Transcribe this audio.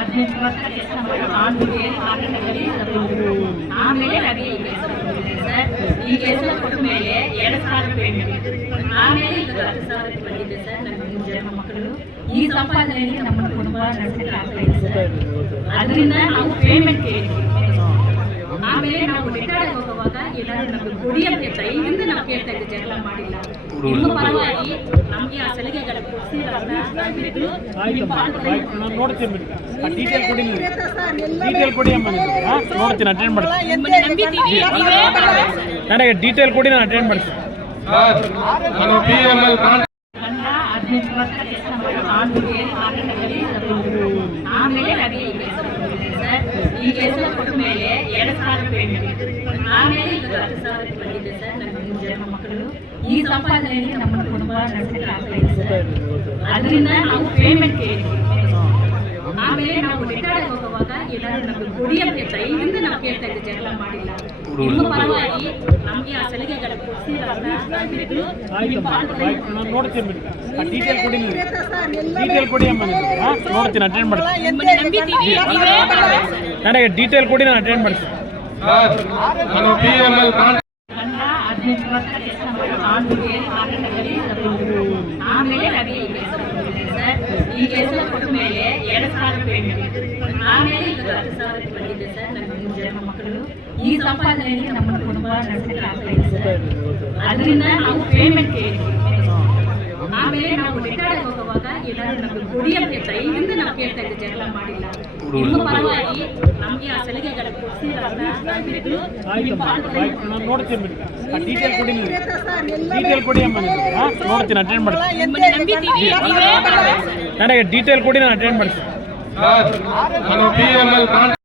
ಹದಿನೆಂಟು ವರ್ಷ ಕೆಲಸ ಮಾಡಿ ಆಮೇಲೆ ಮಾರ್ಕೆಟಲ್ಲಿ ಆಮೇಲೆ ನನಗೆ ಈ ಕೆಲಸ ಕೊಟ್ಟ ಮೇಲೆ ಎರಡು ಸಾವಿರ ಆಮೇಲೆ ಈಗ ಹತ್ತು ಸಾವಿರಕ್ಕೆ ಬಂದಿದೆ ಸರ್ ನಮ್ಮ ಜನ ಮಕ್ಕಳು. ಈ ಸಂಪಾದನೆಯಲ್ಲಿ ನಮ್ಮ ಕುಟುಂಬ ನಡೆಸಲಿಕ್ಕೆ ಆಗ್ತಾ ಇದೆ ಸರ್. ಅದರಿಂದ ನಾವು ಪೇಮೆಂಟ್ ಕೇಳಿದ್ವಿ ಆಮೇಲೆ ನಾವು ರಿಟೈರ್ಡ್ ಹೋಗುವಾಗ ಏನಾದ್ರು ನಮ್ಗೆ ಕೊಡಿ ಅಂತ ದಯವಿಂದ ನಾವು ಕೇಳ್ತಾ ಇದ್ದೆ ಜಗಳ ಮಾಡಿಲ್ಲ ನಿಮ್ಮ ಪರವಾಗಿ ನಮಗೆ ಆ ಸಲಿಗೆಗಳ ಕೊಡ್ಸಿಲ್ಲ ಅಂತ ದಯವಿಟ್ಟು ನಿಮ್ಮ ಆಯ್ತು ನಾನು ನೋಡ್ತೀನಿ ಬಿಡಿ ಆ ಡೀಟೇಲ್ ಕೊಡಿ ನೀವು ಡೀಟೇಲ್ ಕೊಡಿ ಅಮ್ಮ ನೀವು ಹಾಂ ನೋಡ್ತೀನಿ ಅಟೆಂಡ್ ಮಾಡ್ತೀನಿ ನಿಮ್ಮನ್ನ ನಂಬಿದ್ದೀವಿ ನೀವೇ ಮಾಡ್ಬೇಕು ಸರ್. ನನಗೆ ಡೀಟೇಲ್ ಕೊಡಿ ನಾನು ಅಟೆಂಡ್ ಮಾಡ್ತೀನಿ ನಾನು ಪಿ ಎಂ ಎಲ್ ಗಂಡ ಹದಿನೆಂಟು ವರ್ಷ ಕೆಲಸ ಮಾಡಿ ಆಮೇಲೆ ಈ ಕೆಲಸ ಕೊಟ್ಟಿದ್ದಾರೆ ಸರ್ ಈ ಕೆಲಸ ಕೊಟ್ಟ ಮೇಲೆ ಎರಡು ಸಾವಿರ ಆಮೇಲೆ ಈಗ ಹತ್ತು ಸಾವಿರಕ್ಕೆ ಬಂದಿದೆ ಸರ್, ನಮ್ಮ ಜನ ಮಕ್ಕಳು. ಈ ಸಂಪಾದನೆಯಲ್ಲಿ ನಮ್ಮ ಕುಟುಂಬ ನಡೆಸಲಿಕ್ಕೆ ಅದರಿಂದ ನಾವು ಪೇಮೆಂಟ್ ಕೇಳಿದ್ವಿ ಆಮೇಲೆ ನಾವು ರಿಟೈರ್ಡ್ ಹೋಗುವಾಗ ಏನಾದ್ರು ನಮ್ಗೆ ಕೊಡಿ ಅಂತ ದಯವಿಂದ ನಾವು ಕೇಳ್ತಾ ಇದ್ದೆ ಜಗಳ ಮಾಡಿಲ್ಲ. ನಿಮ್ಮ ಪರವಾಗಿ ನಮಗೆ ಆ ಸಲಿಗೆಗಳು ನೋಡ್ತೀನಿ ಬಿಡಿ. ಆ ಡೀಟೇಲ್ ಕೊಡಿ ನೀವು ಡೀಟೇಲ್ ಕೊಡಿ ಅಮ್ಮ ಹಾಂ ನೋಡ್ತೀನಿ ಅಟೆಂಡ್ ಮಾಡ್ತೀನಿ. ನನಗೆ ಡೀಟೇಲ್ ಕೊಡಿ ನಾನು ಅಟೆಂಡ್ ಮಾಡ್ತೀನಿ ಆಮೇಲೆ ಆಮೇಲೆ ಈಗ ಹತ್ತು ಸಾವಿರಕ್ಕೆ ಬಂದಿದೆ ಸರ್ ನನ್ನ ಮೂರು ಜನ ಮಕ್ಕಳು ಈ ಸಂಪಾದನೆಯಲ್ಲಿ ನಮ್ಮ ಕುಟುಂಬ ನಡೆಸಲಿಕ್ಕೆ ಆಗ್ತಾ ಇದೆ ಸರ್ ಅದರಿಂದ ನಾವು ಪೇಮೆಂಟ್ ಆಮೇಲೆ ನಾವು ರಿಟೈರ್ಡ್ ಹೋಗುವಾಗ ಏನಾದ್ರು ನಮ್ಗೆ ಕೊಡಿ ಅಂತ ದಯವಿಂದ ನಾವು. ಕೇಳ್ತಾ ಇದ್ದೆ ಜಗಳ ಮಾಡಿಲ್ಲ ನಿಮ್ಮ ಪರವಾಗಿ ನಮಗೆ ಆ ಸಲಿಗೆಗಳ ನೋಡ್ತೀನಿ ಬಿಡಿ ಆ ಡೀಟೇಲ್ ಕೊಡಿ ನೀವು ಡೀಟೇಲ್ ಕೊಡಿ ಅಮ್ಮ ನೀವು ಹಾಂ ನೋಡ್ತೀನಿ ಅಟೆಂಡ್ ಮಾಡ್ತೀನಿ. ನನಗೆ ಡೀಟೇಲ್ ಕೊಡಿ ನಾನು ಅಟೆಂಡ್ ಮಾಡ್ತೀನಿ. మన బిఎంఎల్